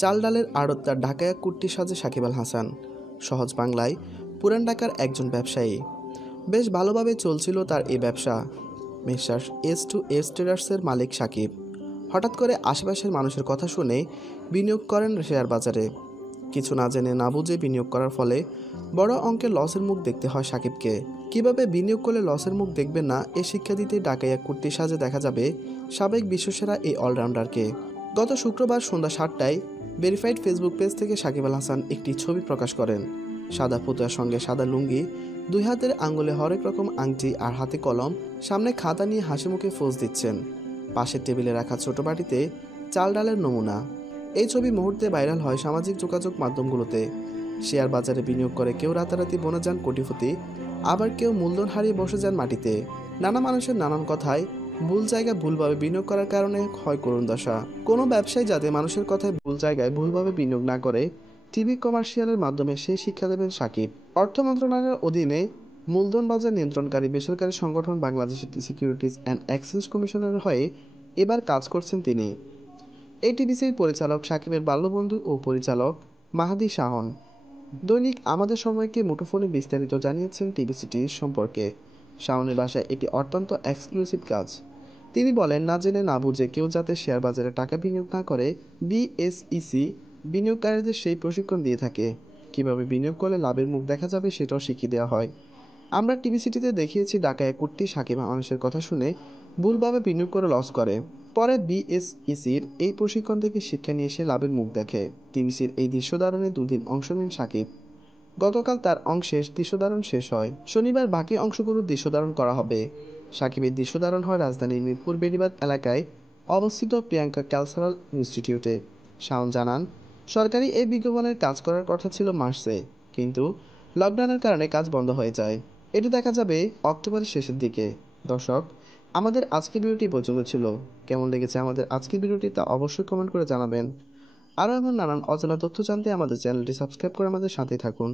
চাল ডালের আড়তদার ঢাকায় কুট্টি সাজে সাকিব আল হাসান। সহজ বাংলায় পুরান ঢাকার একজন ব্যবসায়ী। বেশ ভালোভাবে চলছিল তার এই ব্যবসা। মিস্টার S2S ট্রেডার্সের মালিক সাকিব হঠাৎ করে আশেপাশের মানুষের কথা শুনে বিনিয়োগ করেন শেয়ার বাজারে। কিছু না জেনে না বুঝে বিনিয়োগ করার ফলে বড় অঙ্কের লসের মুখ দেখতে হয় সাকিবকে। কিভাবে বিনিয়োগ করলে লসের মুখ দেখবেন না, এ শিক্ষা দিতে ঢাকাইয়া কুর্তি সাজে দেখা যাবে সাবেক বিশ্বসেরা এই অলরাউন্ডারকে। গত শুক্রবার সন্ধ্যা 7টায় ভেরিফাইড ফেসবুক পেজ থেকে সাকিব আল হাসান একটি ছবি প্রকাশ করেন। সাদা পুতার সঙ্গে সাদা লুঙ্গি, দুই হাতের আঙ্গুলে হরেক রকম আংটি আর হাতে কলম, সামনে খাতা নিয়ে হাসি মুখে ফোজ দিচ্ছেন। পাশের টেবিলে রাখা ছোট বাটিতে চাল ডালের নমুনা। এই ছবি মুহূর্তে ভাইরাল হয় সামাজিক যোগাযোগ মাধ্যমগুলোতে। শেয়ার বাজারে বিনিয়োগ করে কেউ রাতারাতি বনে যান কোটিপতি, আবার কেউ মূলধন হারিয়ে বসে যান মাটিতে। নানা মানুষের নানান কথায় ভুল জায়গায় ভুলভাবে বিনিয়োগ করার কারণে হয় করুণ দশা। কোনো ব্যবসায়ী যাতে মানুষের কথায় ভুল জায়গায় ভুলভাবে বিনিয়োগ না করে, টিভি কমার্শিয়ালের মাধ্যমে সেই শিক্ষা দেবেন সাকিব। অর্থ মন্ত্রণালয়ের অধীনে মূলধন বাজার নিয়ন্ত্রণকারী বেসরকারি সংগঠন বাংলাদেশ সিকিউরিটিজ অ্যান্ড এক্সচেঞ্জ কমিশনের হয়ে এবার কাজ করছেন তিনি। এই টিভিসির পরিচালক সাকিবের বাল্যবন্ধু ও পরিচালক মাহাদি শাহন দৈনিক আমাদের সময়কে মুঠোফোনে বিস্তারিত জানিয়েছেন টিভিসিটির সম্পর্কে। শাওনের বাসায় এটি অত্যন্ত এক্সক্লুসিভ কাজ। তিনি বলেন, না জেনে না বুঝে কেউ যাতে শেয়ার বাজারে টাকা বিনিয়োগ না করে, বিএসইসি বিনিয়োগকারীদের সেই প্রশিক্ষণ দিয়ে থাকে। কিভাবে বিনিয়োগ করলে লাভের মুখ দেখা যাবে সেটাও শিখিয়ে দেওয়া হয়। আমরা টিভিসিটিতে দেখিয়েছি ঢাকায় কুট্টি সাকিব মানুষের কথা শুনে ভুলভাবে বিনিয়োগ করে লস করে। পরে বিএসইসির এই প্রশিক্ষণ থেকে শিক্ষা নিয়ে এসে লাভের মুখ দেখে। টিভিসির এই দৃশ্যধারণে দুদিন অংশ নেন সাকিব। গতকাল তার অংশের দৃশ্যধারণ শেষ হয়। শনিবার বাকি অংশগুলোর দৃশ্যধারণ করা হবে। সাকিবের দৃশ্যধারণ হয় রাজধানীর মিরপুর বেড়িবাঁধ এলাকায় অবস্থিত প্রিয়াঙ্কা কালচারাল ইনস্টিটিউটে। শাওন জানান, সরকারি এই বিজ্ঞাপনের কাজ করার কথা ছিল মার্চে, কিন্তু লকডাউনের কারণে কাজ বন্ধ হয়ে যায়। এটি দেখা যাবে অক্টোবরের শেষের দিকে। দর্শক, আমাদের আজকের ভিডিওটি পর্যন্ত ছিল। কেমন লেগেছে আমাদের আজকের ভিডিওটি তা অবশ্যই কমেন্ট করে জানাবেন। আরও এমন নানান অজানা তথ্য জানতে আমাদের চ্যানেলটি সাবস্ক্রাইব করে আমাদের সাথেই থাকুন।